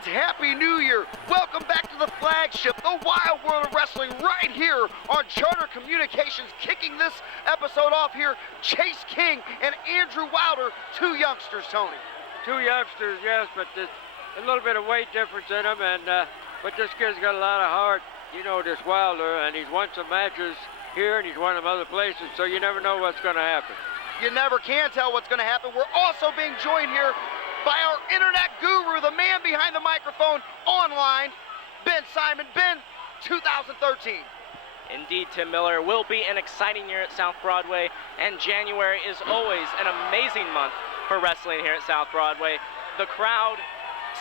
fans, Happy New Year. Welcome back to the flagship, the Wild World of Wrestling, right here on Charter Communications. Kicking this episode off here, Chase King and Andrew Wilder, two youngsters, Tony. Two youngsters, yes, but there's a little bit of weight difference in them, but this kid's got a lot of heart. You know, this Wilder, and he's won some matches here, and he's won them other places, so you never know what's going to happen. You never can tell what's going to happen. We're also being joined here by our internet guru, the man behind the microphone online, Ben Simon. Ben, 2013. Indeed, Tim Miller. Will be an exciting year at South Broadway, and January is always an amazing month for wrestling here at South Broadway. The crowd,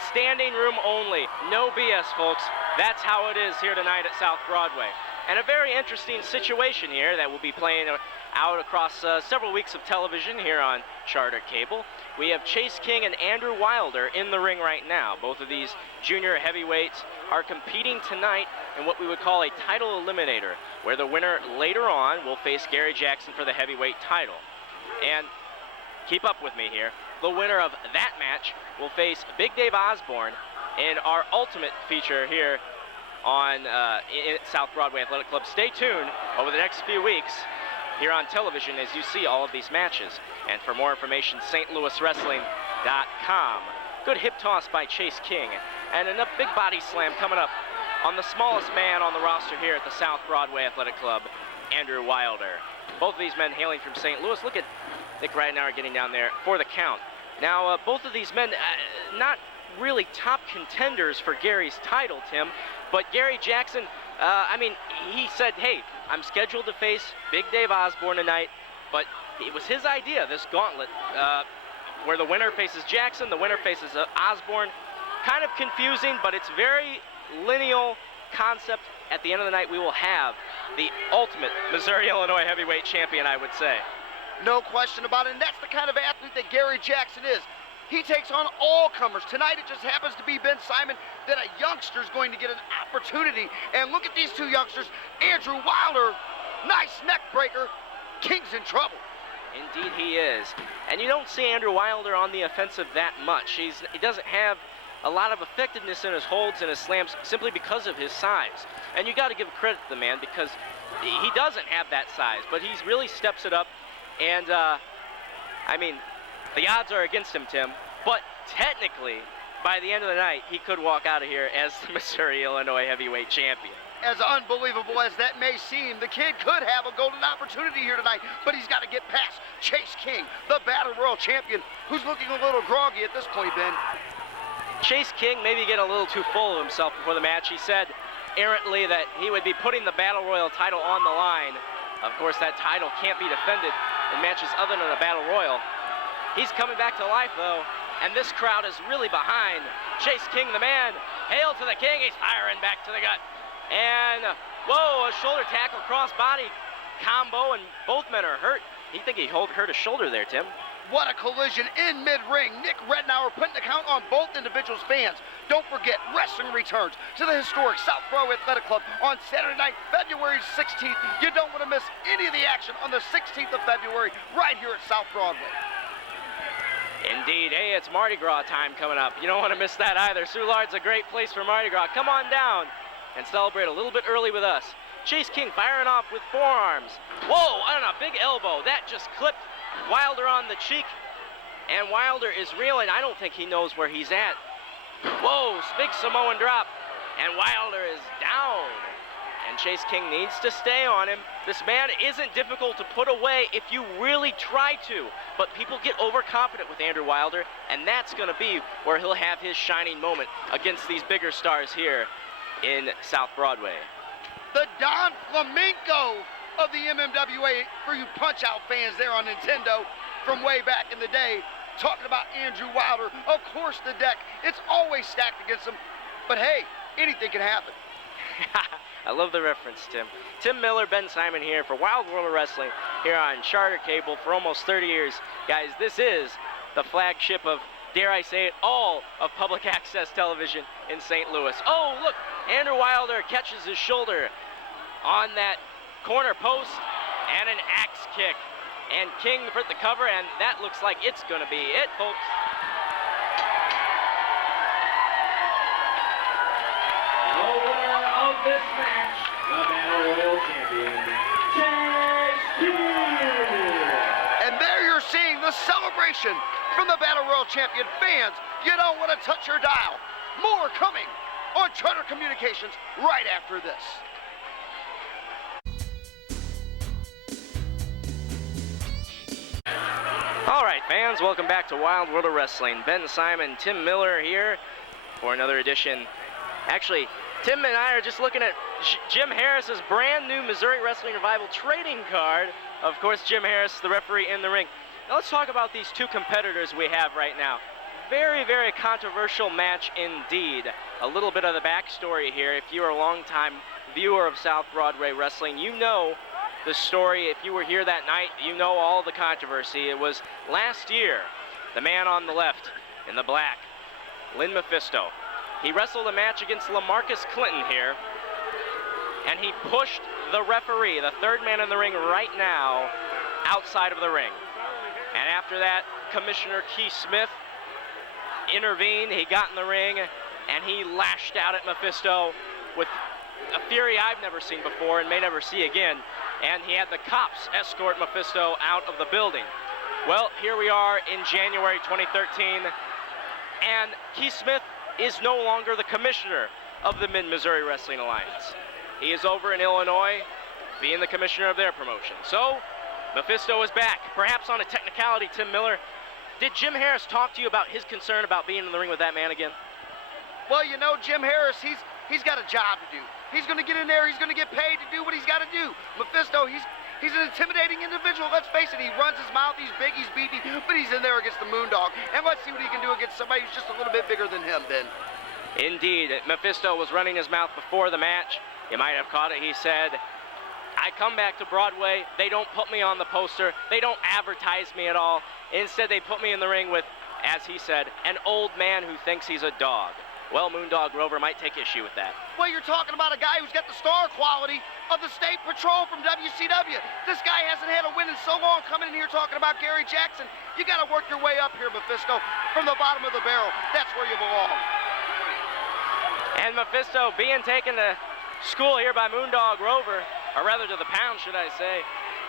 standing room only, no BS, folks. That's how it is here tonight at South Broadway. And a very interesting situation here that will be playing out across several weeks of television here on Charter Cable. We have Chase King and Andrew Wilder in the ring right now. Both of these junior heavyweights are competing tonight in what we would call a title eliminator, where the winner later on will face Gary Jackson for the heavyweight title. And keep up with me here. The winner of that match will face Big Dave Osborne in our ultimate feature here on in South Broadway Athletic Club. Stay tuned over the next few weeks here on television as you see all of these matches. And for more information, stlouiswrestling.com. Good hip toss by Chase King, and a big body slam coming up on the smallest man on the roster here at the South Broadway Athletic Club, Andrew Wilder. Both of these men hailing from St. Louis. Look at Nick Radnauer getting down there for the count. Now, both of these men, not really top contenders for Gary's title, Tim, but Gary Jackson, he said, hey, I'm scheduled to face Big Dave Osborne tonight, but it was his idea, this gauntlet, where the winner faces Jackson, the winner faces Osborne. Kind of confusing, but it's very lineal concept. At the end of the night, we will have the ultimate Missouri-Illinois heavyweight champion, I would say. No question about it, and that's the kind of athlete that Gary Jackson is. He takes on all comers. Tonight it just happens to be Ben Simon that a youngster's going to get an opportunity. And look at these two youngsters. Andrew Wilder, nice neck breaker. King's in trouble. Indeed he is. And you don't see Andrew Wilder on the offensive that much. He doesn't have a lot of effectiveness in his holds and his slams simply because of his size. And you got to give credit to the man because he doesn't have that size, but he really steps it up. And, the odds are against him, Tim, but technically, by the end of the night, he could walk out of here as the Missouri-Illinois heavyweight champion. As unbelievable as that may seem, the kid could have a golden opportunity here tonight, but he's got to get past Chase King, the Battle Royal champion, who's looking a little groggy at this point, Ben. Chase King maybe getting a little too full of himself before the match. He said errantly that he would be putting the Battle Royal title on the line. Of course, that title can't be defended in matches other than a Battle Royal. He's coming back to life, though, and this crowd is really behind Chase King, the man. Hail to the king. He's firing back to the gut. And, whoa, a shoulder tackle, cross-body combo, and both men are hurt. You think he hurt his shoulder there, Tim? What a collision in mid-ring. Nick Rednauer putting the count on both individuals' fans. Don't forget, wrestling returns to the historic South Broadway Athletic Club on Saturday night, February 16th. You don't want to miss any of the action on the 16th of February right here at South Broadway. Indeed. Hey, it's Mardi Gras time coming up. You don't want to miss that either. Soulard's a great place for Mardi Gras. Come on down and celebrate a little bit early with us. Chase King firing off with forearms. Whoa, and a big elbow. That just clipped Wilder on the cheek. And Wilder is reeling. I don't think he knows where he's at. Whoa, big Samoan drop. And Wilder is down. And Chase King needs to stay on him. This man isn't difficult to put away if you really try to. But people get overconfident with Andrew Wilder, and that's going to be where he'll have his shining moment against these bigger stars here in South Broadway. The Don Flamenco of the MMWA, for you Punch-Out fans there on Nintendo from way back in the day, talking about Andrew Wilder. Of course, the deck, it's always stacked against him. But hey, anything can happen. I love the reference, Tim. Tim Miller, Ben Simon here for Wild World of Wrestling here on Charter Cable for almost 30 years. Guys, this is the flagship of, dare I say it, all of public access television in St. Louis. Oh, look, Andrew Wilder catches his shoulder on that corner post and an axe kick. And King for the cover, and that looks like it's going to be it, folks. celebration from the Battle Royal champion. Fans, you don't want to touch your dial. More coming on Charter Communications right after this. All right, fans, welcome back to Wild World of Wrestling. Ben Simon, Tim Miller here for another edition. Actually, Tim and I are just looking at Jim Harris's brand new Missouri Wrestling Revival trading card. Of course, Jim Harris, the referee in the ring. Now let's talk about these two competitors we have right now. Very, very controversial match indeed. A little bit of the backstory here. If you're a longtime viewer of South Broadway Wrestling, you know the story. If you were here that night, you know all the controversy. It was last year. The man on the left in the black, Lynn Mephisto. He wrestled a match against LaMarcus Clinton here, and he pushed the referee, the third man in the ring right now, outside of the ring. And after that, Commissioner Keith Smith intervened. He got in the ring, and he lashed out at Mephisto with a fury I've never seen before and may never see again. And he had the cops escort Mephisto out of the building. Well, here we are in January 2013, and Keith Smith is no longer the commissioner of the Mid-Missouri Wrestling Alliance. He is over in Illinois, being the commissioner of their promotion. So, Mephisto is back, perhaps on a technicality. Tim Miller, did Jim Harris talk to you about his concern about being in the ring with that man again? Well, you know, Jim Harris, he's got a job to do. He's going to get in there. He's going to get paid to do what he's got to do. Mephisto, he's an intimidating individual. Let's face it, he runs his mouth. He's big, he's beefy, but he's in there against the Moondog. And let's see what he can do against somebody who's just a little bit bigger than him, Ben. Indeed. Mephisto was running his mouth before the match. You might have caught it. He said, I come back to Broadway. They don't put me on the poster. They don't advertise me at all. Instead, they put me in the ring with, as he said, an old man who thinks he's a dog. Well, Moondog Rover might take issue with that. Well, you're talking about a guy who's got the star quality of the State Patrol from WCW. This guy hasn't had a win in so long, coming in here talking about Gary Jackson. You got to work your way up here, Mephisto, from the bottom of the barrel. That's where you belong. And Mephisto being taken to school here by Moondog Rover, or rather to the pound, should I say.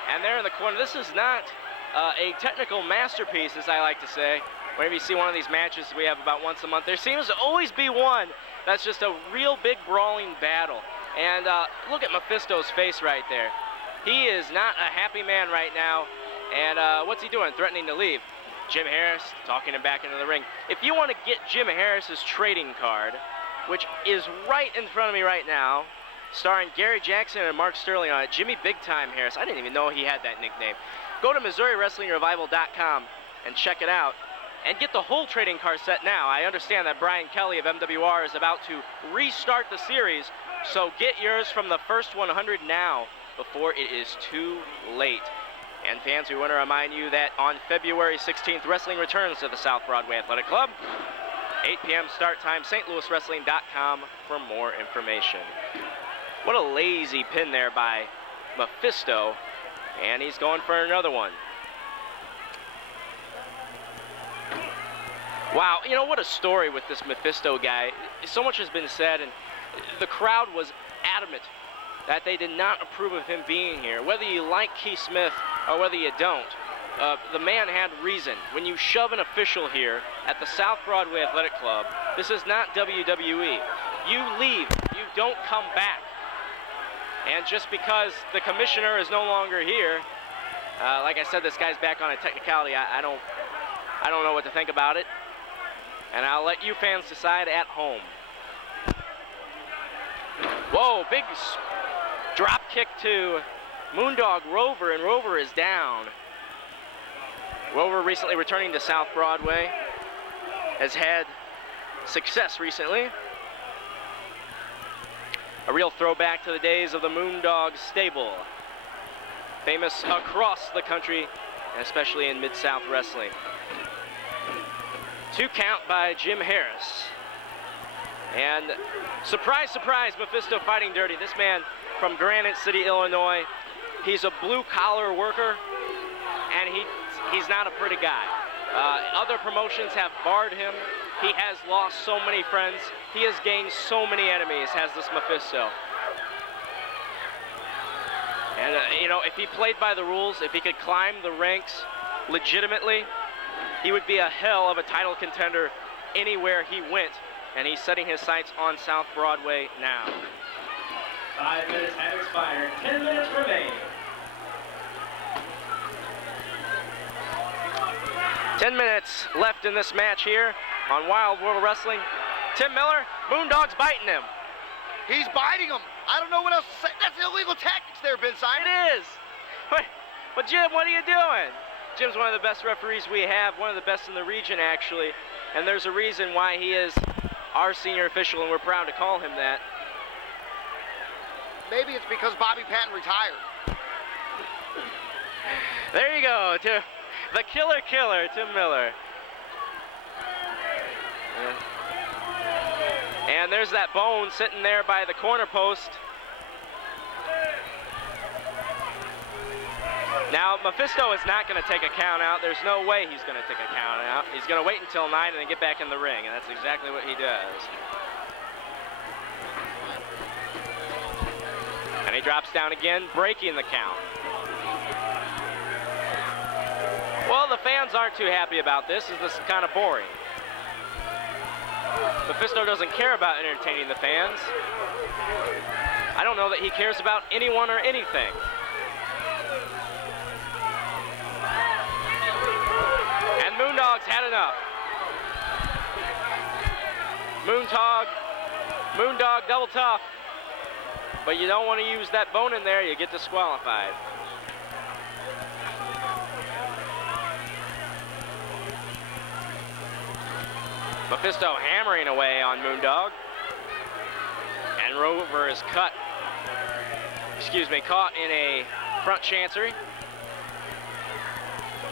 And there in the corner, this is not a technical masterpiece, as I like to say. Whenever you see one of these matches we have about once a month, there seems to always be one that's just a real big brawling battle. And look at Mephisto's face right there. He is not a happy man right now. And what's he doing? Threatening to leave. Jim Harris talking him back into the ring. If you want to get Jim Harris's trading card, which is right in front of me right now, starring Gary Jackson and Mark Sterling on it, Jimmy Big Time Harris. I didn't even know he had that nickname. Go to MissouriWrestlingRevival.com and check it out. And get the whole trading card set now. I understand that Brian Kelly of MWR is about to restart the series, so get yours from the first 100 now before it is too late. And fans, we want to remind you that on February 16th, wrestling returns to the South Broadway Athletic Club. 8 p.m. start time, stlouiswrestling.com for more information. What a lazy pin there by Mephisto, and he's going for another one. Wow, you know, what a story with this Mephisto guy. So much has been said, and the crowd was adamant that they did not approve of him being here. Whether you like Keith Smith or whether you don't, the man had reason. When you shove an official here at the South Broadway Athletic Club, this is not WWE. You leave, you don't come back. And just because the commissioner is no longer here, like I said, this guy's back on a technicality. I don't know what to think about it. And I'll let you fans decide at home. Whoa, big drop kick to Moondog Rover, and Rover is down. Rover recently returning to South Broadway, has had success recently. A real throwback to the days of the Moondog stable. Famous across the country, and especially in Mid-South wrestling. 2 count by Jim Harris. And surprise, surprise, Mephisto fighting dirty. This man from Granite City, Illinois. He's a blue-collar worker, and he's not a pretty guy. Other promotions have barred him. He has lost so many friends. He has gained so many enemies, has this Mephisto. And, you know, if he played by the rules, if he could climb the ranks legitimately, he would be a hell of a title contender anywhere he went, and he's setting his sights on South Broadway now. 5 minutes have expired. 10 minutes remain. 10 minutes left in this match here on Wild World of Wrestling. Tim Miller, Moondog's biting him. He's biting him. I don't know what else to say. That's illegal tactics there, Ben Simon. It is. But Jim, what are you doing? Jim's one of the best referees we have, one of the best in the region, actually. And there's a reason why he is our senior official, and we're proud to call him that. Maybe it's because Bobby Patton retired. There you go, to the killer, Tim Miller. And there's that bone sitting there by the corner post. Now, Mephisto is not going to take a count out. There's no way he's going to take a count out. He's going to wait until 9 and then get back in the ring, and that's exactly what he does. And he drops down again, breaking the count. Well, the fans aren't too happy about this, as this is kind of boring. Mephisto doesn't care about entertaining the fans. I don't know that he cares about anyone or anything. And Moondog's had enough. Moondog double tough. But you don't want to use that bone in there, you get disqualified. Mephisto hammering away on Moondog. And Rover is caught in a front chancery.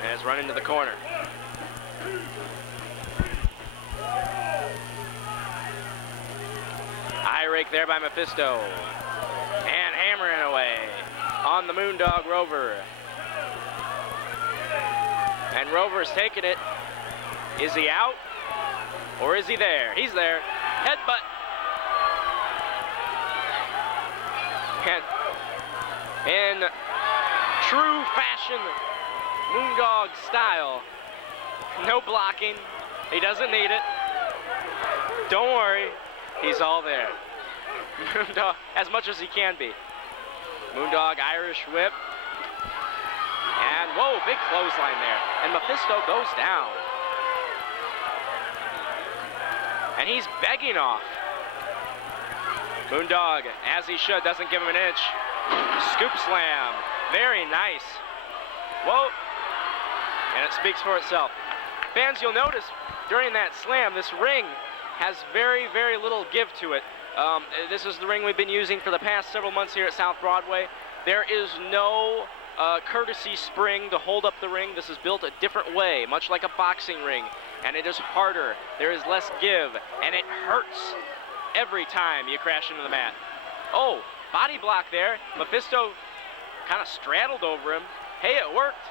And is run into the corner. High rake there by Mephisto. And hammering away on the Moondog Rover. And Rover's taking it. Is he out? Or is he there? He's there. Headbutt. And in true fashion, Moondog style, no blocking. He doesn't need it. Don't worry, he's all there. Moondog, as much as he can be. Moondog Irish whip. And whoa, big clothesline there. And Mephisto goes down. And he's begging off. Moondog, as he should, doesn't give him an inch. Scoop slam. Very nice. Whoa. And it speaks for itself. Fans, you'll notice during that slam, this ring has very, very little give to it. This is the ring we've been using for the past several months here at South Broadway. There is no courtesy spring to hold up the ring. This is built a different way, much like a boxing ring. And it is harder. There is less give. And it hurts every time you crash into the mat. Oh, body block there. Mephisto kind of straddled over him. Hey, it worked.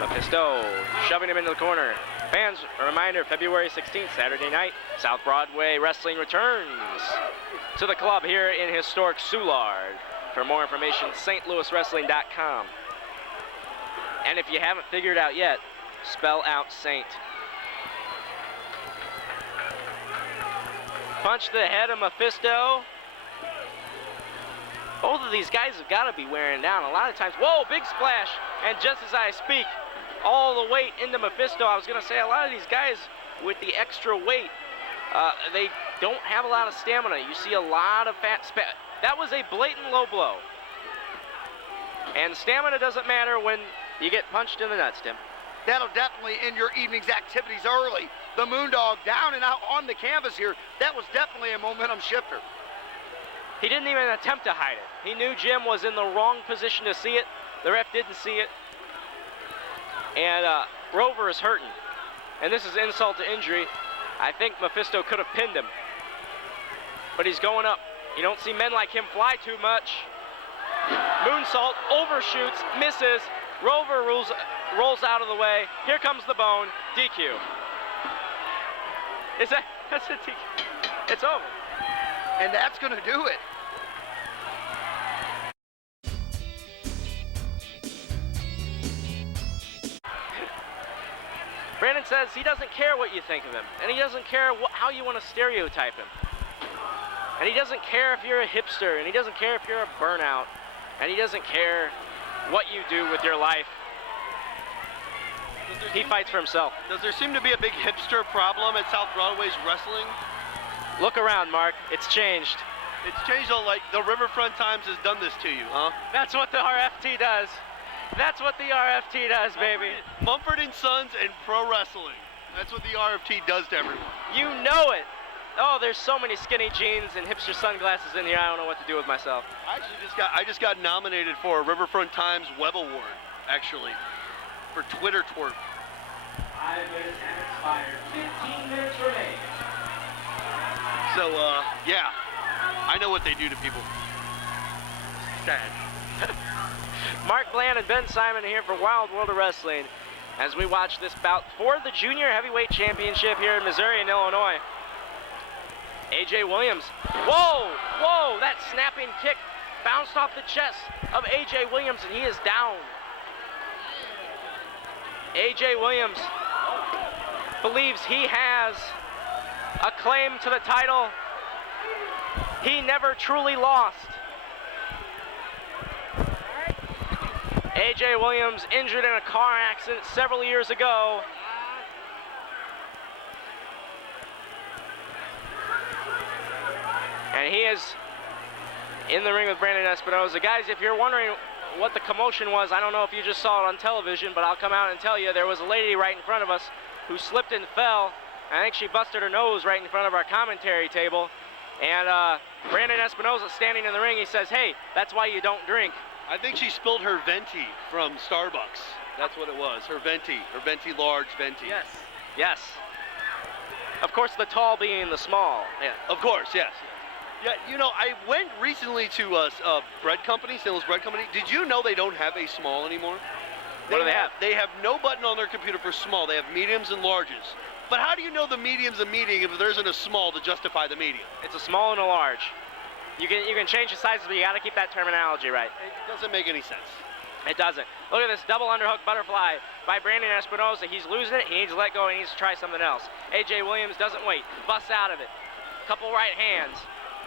Mephisto shoving him into the corner. Fans, a reminder, February 16th, Saturday night, South Broadway Wrestling returns to the club here in historic Soulard. For more information, stlouiswrestling.com. And if you haven't figured out yet, spell out Saint. Punch the head of Mephisto. Both of these guys have got to be wearing down a lot of times. Whoa, big splash. And just as I speak, all the weight into Mephisto. I was going to say, a lot of these guys with the extra weight, they don't have a lot of stamina. You see a lot of fat that was a blatant low blow. And stamina doesn't matter when you get punched in the nuts, Tim. That'll definitely end your evening's activities early. The Moondog down and out on the canvas here. That was definitely a momentum shifter. He didn't even attempt to hide it. He knew Jim was in the wrong position to see it. The ref didn't see it. And Rover is hurting. And this is insult to injury. I think Mephisto could have pinned him. But he's going up. You don't see men like him fly too much. Moonsault, overshoots, misses. Rover rolls out of the way. Here comes the bone. DQ. That's a DQ. It's over. And that's going to do it. Brandon says he doesn't care what you think of him, and he doesn't care how you want to stereotype him. And he doesn't care if you're a hipster, and he doesn't care if you're a burnout, and he doesn't care what you do with your life. He fights for himself. Does there seem to be a big hipster problem at South Broadway's wrestling? Look around, Mark. It's changed. It's changed, like the Riverfront Times has done this to you, huh? That's what the RFT does. That's what the RFT does, baby. Mumford & Sons and pro wrestling. That's what the RFT does to everyone. You know it. Oh, there's so many skinny jeans and hipster sunglasses in here. I don't know what to do with myself. I just got nominated for a Riverfront Times Web Award, actually, for Twitter twerk. 5 minutes have expired. 15 minutes remain. So, yeah, I know what they do to people. Sad. Mark Bland and Ben Simon here for Wild World of Wrestling as we watch this bout for the Junior Heavyweight Championship here in Missouri and Illinois. AJ Williams. Whoa, whoa, that snapping kick bounced off the chest of AJ Williams and he is down. AJ Williams believes he has a claim to the title. He never truly lost. AJ Williams injured in a car accident several years ago. And he is in the ring with Brandon Espinosa. Guys, if you're wondering what the commotion was, I don't know if you just saw it on television, but I'll come out and tell you there was a lady right in front of us who slipped and fell. I think she busted her nose right in front of our commentary table. And Brandon Espinosa standing in the ring, he says, hey, that's why you don't drink. I think she spilled her venti from Starbucks. That's what it was, her venti large venti. Yes. Yes. Of course, the tall being the small. Yeah. Of course, yes. Yeah, you know, I went recently to a bread company, St. Louis Bread Company. Did you know they don't have a small anymore? What do they have? They have no button on their computer for small. They have mediums and larges. But how do you know the medium's a medium if there isn't a small to justify the medium? It's a small and a large. You can change the sizes, but you got to keep that terminology right. It doesn't make any sense. It doesn't. Look at this double underhook butterfly by Brandon Espinosa. He's losing it. He needs to let go. He needs to try something else. AJ Williams doesn't wait. Busts out of it. Couple right hands.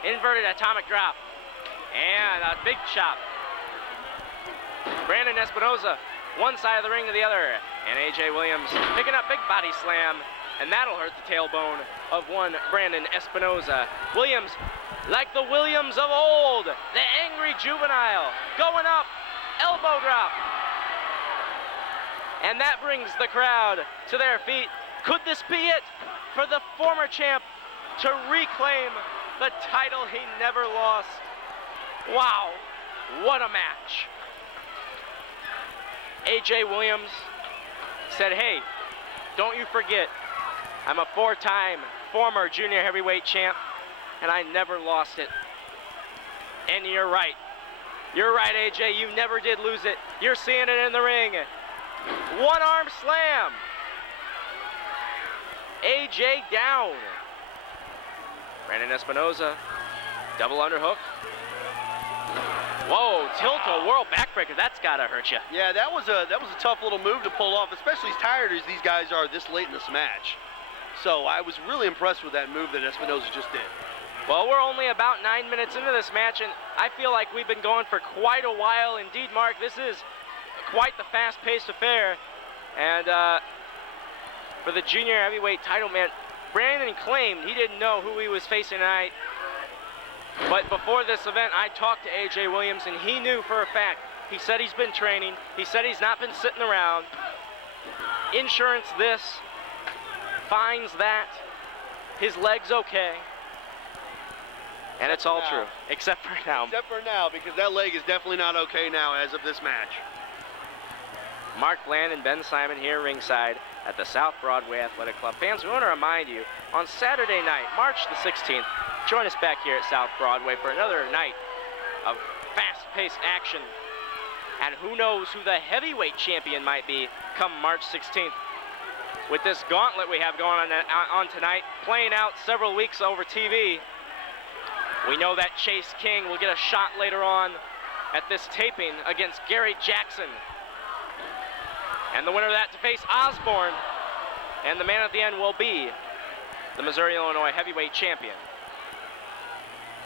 Inverted atomic drop. And a big chop. Brandon Espinosa, one side of the ring to the other. And AJ Williams picking up big body slam. And that'll hurt the tailbone of one Brandon Espinosa. Williams, like the Williams of old, the angry juvenile, going up, elbow drop. And that brings the crowd to their feet. Could this be it for the former champ to reclaim the title he never lost? Wow, what a match. AJ Williams said, hey, don't you forget, I'm a 4-time former junior heavyweight champ, and I never lost it. And you're right. You're right, AJ. You never did lose it. You're seeing it in the ring. One arm slam. AJ down. Brandon Espinosa, double underhook. Whoa, tilt-a-whirl backbreaker. That's gotta hurt you. Yeah, that was a tough little move to pull off, especially as tired as these guys are this late in this match. So I was really impressed with that move that Espinosa just did. Well, we're only about 9 minutes into this match, and I feel like we've been going for quite a while. Indeed, Mark, this is quite the fast-paced affair. And for the junior heavyweight title, man, Brandon claimed he didn't know who he was facing tonight. But before this event, I talked to AJ Williams, and he knew for a fact. He said he's been training. He said he's not been sitting around. Insurance this, fines that, his leg's okay. And it's all true, except for now. Except for now, because that leg is definitely not okay now as of this match. Mark Bland and Ben Simon here ringside at the South Broadway Athletic Club. Fans, we want to remind you, on Saturday night, March the 16th, join us back here at South Broadway for another night of fast-paced action. And who knows who the heavyweight champion might be come March 16th. With this gauntlet we have going on tonight, playing out several weeks over TV, we know that Chase King will get a shot later on at this taping against Gary Jackson. And the winner of that to face Osborne And the man at the end will be the Missouri-Illinois heavyweight champion.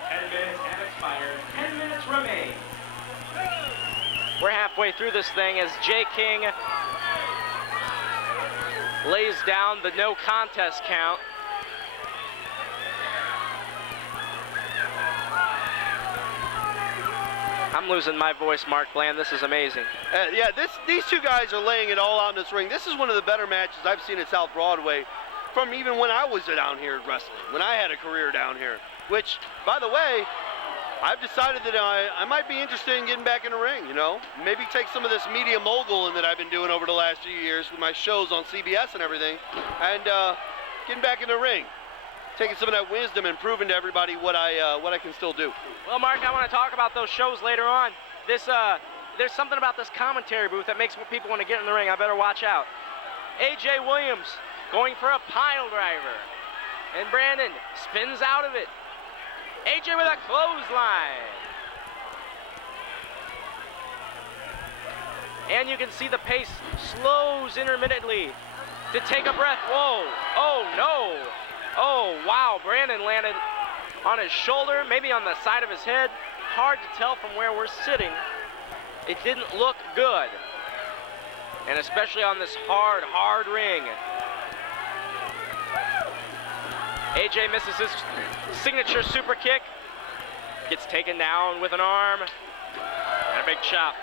10 minutes have expired. 10 minutes remain. We're halfway through this thing as Jay King lays down the no contest count. I'm losing my voice, Mark Bland. This is amazing. Yeah, these two guys are laying it all out in this ring. This is one of the better matches I've seen at South Broadway from even when I was down here wrestling, when I had a career down here. Which, by the way, I've decided that I might be interested in getting back in the ring, you know? Maybe take some of this media mogul that I've been doing over the last few years with my shows on CBS and everything, and getting back in the ring. Taking some of that wisdom and proving to everybody what I can still do. Well, Mark, I want to talk about those shows later on. There's something about this commentary booth that makes people want to get in the ring. I better watch out. A.J. Williams going for a pile driver. And Brandon spins out of it. A.J. with a clothesline. And you can see the pace slows intermittently to take a breath. Whoa, oh no. Oh, wow, Brandon landed on his shoulder, maybe on the side of his head. Hard to tell from where we're sitting. It didn't look good. And especially on this hard ring. AJ misses his signature super kick. Gets taken down with an arm. And a big chop.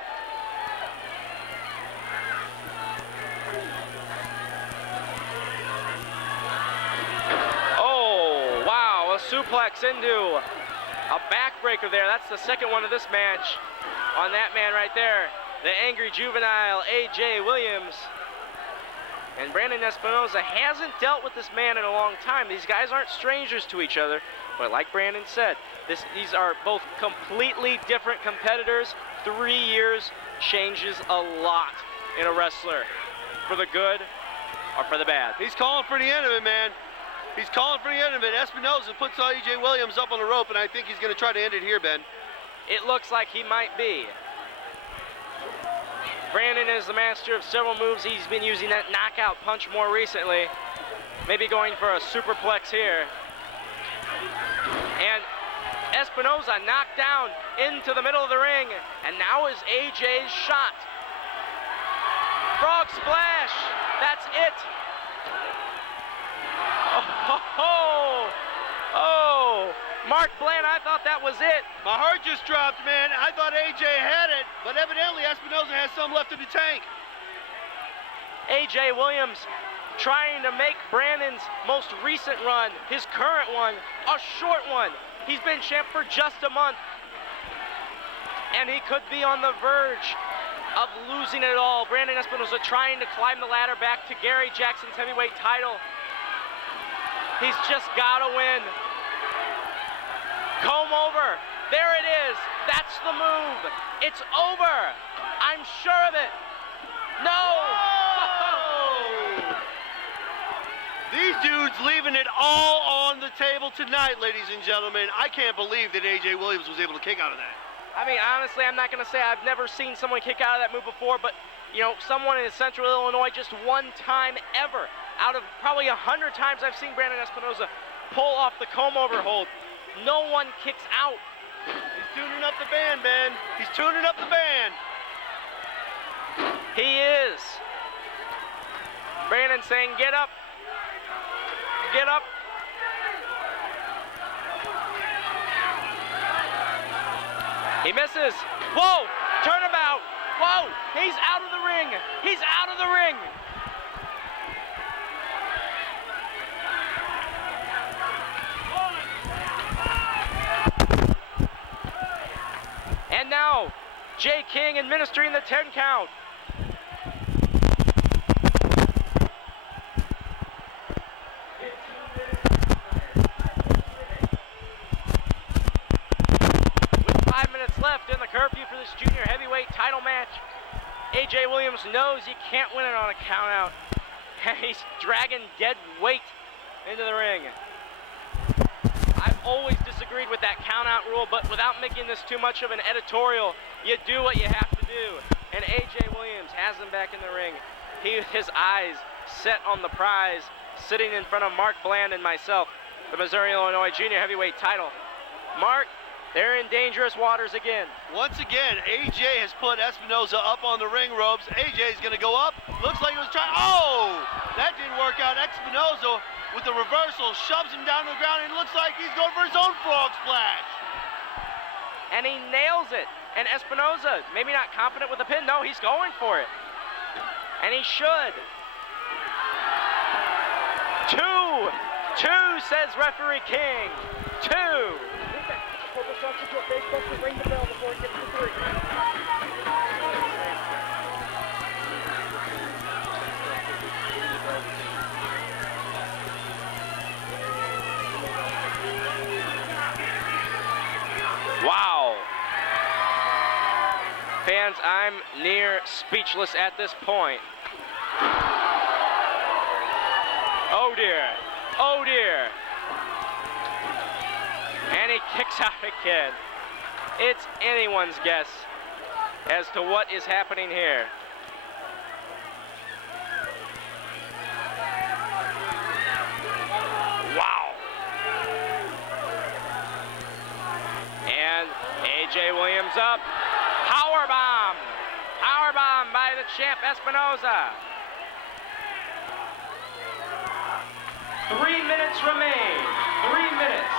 Suplex into a backbreaker there. That's the second one of this match on that man right there. The angry juvenile A.J. Williams. And Brandon Espinosa hasn't dealt with this man in a long time. These guys aren't strangers to each other. But like Brandon said, these are both completely different competitors. 3 years changes a lot in a wrestler. For the good or for the bad. He's calling for the end of it, man. He's calling for the end of it. Espinosa puts A.J. Williams up on the rope, and I think he's going to try to end it here, Ben. It looks like he might be. Brandon is the master of several moves. He's been using that knockout punch more recently. Maybe going for a superplex here. And Espinosa knocked down into the middle of the ring, and now is A.J.'s shot. Frog splash. That's it. Oh, Mark Bland, I thought that was it. My heart just dropped, man. I thought AJ had it, but evidently Espinosa has some left in the tank. AJ Williams trying to make Brandon's most recent run, his current one, a short one. He's been champ for just a month, and he could be on the verge of losing it all. Brandon Espinosa trying to climb the ladder back to Gary Jackson's heavyweight title. He's just got to win. Comb over. There it is. That's the move. It's over. I'm sure of it. No. Oh! These dudes leaving it all on the table tonight, ladies and gentlemen. I can't believe that A.J. Williams was able to kick out of that. I mean, honestly, I'm not going to say I've never seen someone kick out of that move before, but, you know, someone in Central Illinois just one time ever. Out of probably 100 times I've seen Brandon Espinosa pull off the comb-over hold. No one kicks out. He's tuning up the band, Ben. He's tuning up the band. He is. Brandon saying, get up. Get up. He misses. Whoa, turnabout. Whoa, he's out of the ring. He's out of the ring. And now, Jay King administering the 10 count. With 5 minutes left in the curfew for this junior heavyweight title match, A.J. Williams knows he can't win it on a count out. And he's dragging dead weight into the ring. I've always disagreed with that count-out rule, but without making this too much of an editorial, you do what you have to do. And A.J. Williams has him back in the ring. His eyes set on the prize, sitting in front of Mark Bland and myself, the Missouri-Illinois Junior Heavyweight title. Mark, they're in dangerous waters again. Once again, AJ has put Espinosa up on the ring ropes. AJ is going to go up. Looks like he was trying. Oh, that didn't work out. Espinosa with the reversal shoves him down to the ground, and it looks like he's going for his own frog splash. And he nails it. And Espinosa, maybe not confident with the pin. No, he's going for it. And he should. 2, says referee King. 2. Wow. Fans, I'm near speechless at this point. Oh dear. Oh dear. And he kicks out again. It's anyone's guess as to what is happening here. Wow. And AJ Williams up. Powerbomb. Powerbomb by the champ Espinosa. 3 minutes remain. 3 minutes.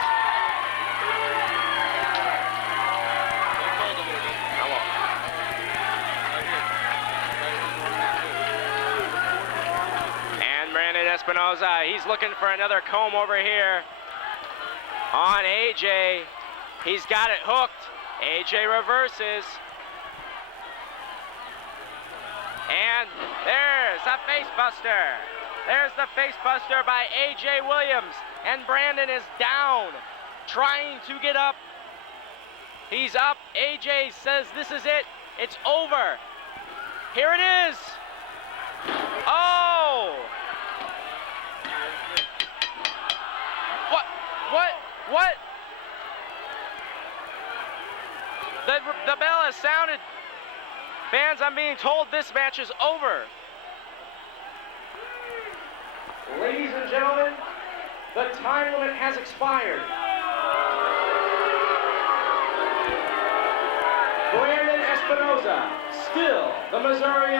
And Brandon Espinosa, he's looking for another comb over here on AJ. He's got it hooked. AJ reverses. And there's a face buster. There's the face buster by AJ Williams. And Brandon is down, trying to get up. He's up. AJ says this is it. It's over. Here it is. Oh! What? The bell has sounded. Fans, I'm being told this match is over. Ladies and gentlemen, the time limit has expired. Brandon Espinosa, still the Missouri